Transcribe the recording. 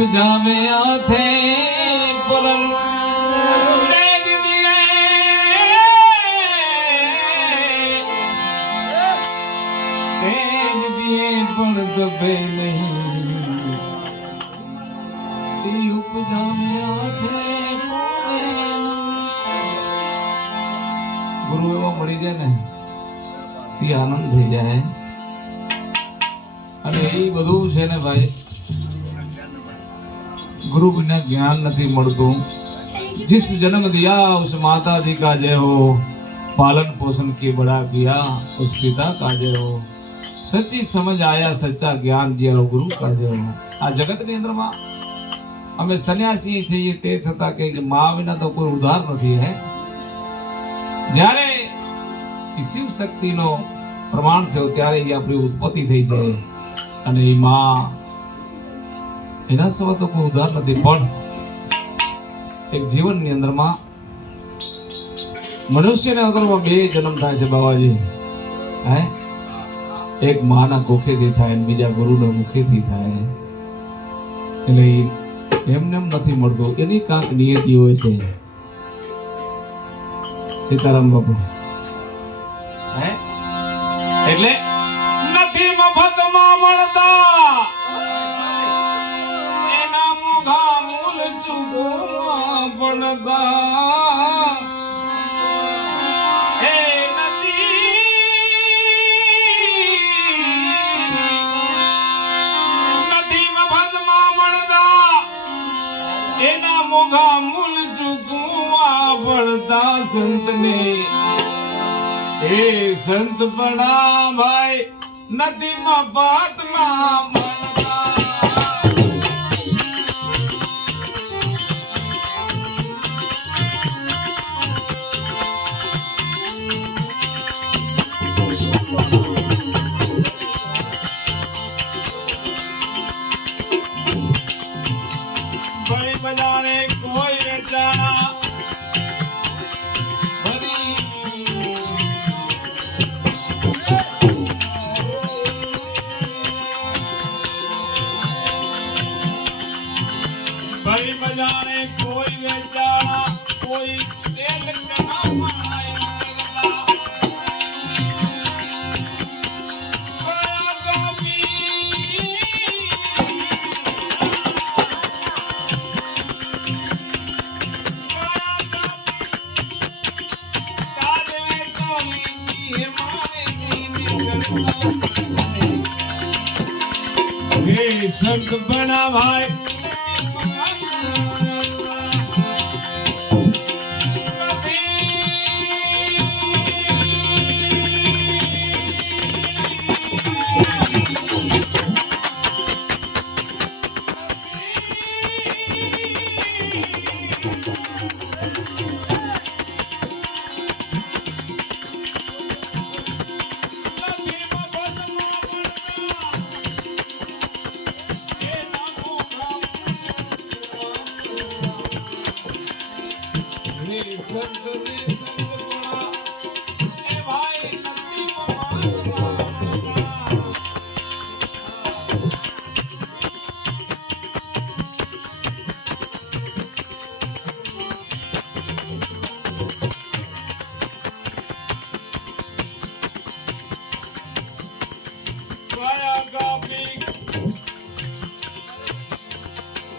ઉપજાવે આથે પરમ તેજ દિયે પણ દબે નહીં ઉપજાવે આથે ગુરુ એવો મળી જાય ને તે આનંદ થઈ જાય અને એ બધું છે ને ભાઈ गुरु बिना ज्ञान नहीं मरतु जिस जन्म दिया उस माता जी का जय हो पालन पोषण की बड़ा किया उस पिता का जय हो सच्ची समझ आया सच्चा ज्ञान दिया हो गुरु का जय हो आ जगत ની અંદર માં અમે સન્યાસી છીએ તે છતાં કે માં વિના તો કોઈ ઉદ્ધાર નથી હે જ્યારે શિવ શક્તિનો પ્રમાણ થયો ત્યારે એ આપણી ઉત્પત્તિ થઈ છે અને એ માં એના સિવાય તો કોઈ ઉધાર નથી પણ એક જીવનની અંદરમાં મનુષ્યના અંદરમાં બે જન્મ થાય છે બાબાજી હે એક માના કોખેથી થાય અને બીજા ગુરુના મુખેથી થાય એટલે એમને એમ નથી મળતું એની કાંક નિયતિ હોય છે સીતારામ બાપુ હે એટલે નથી મફતમાં મળતા संत ने ए संत बड़ा भाई नदी में बात बड़ी बजाने कोई जाना बड़ी बजाने कोई बेचारा कोई एक जना माय संत बना भाई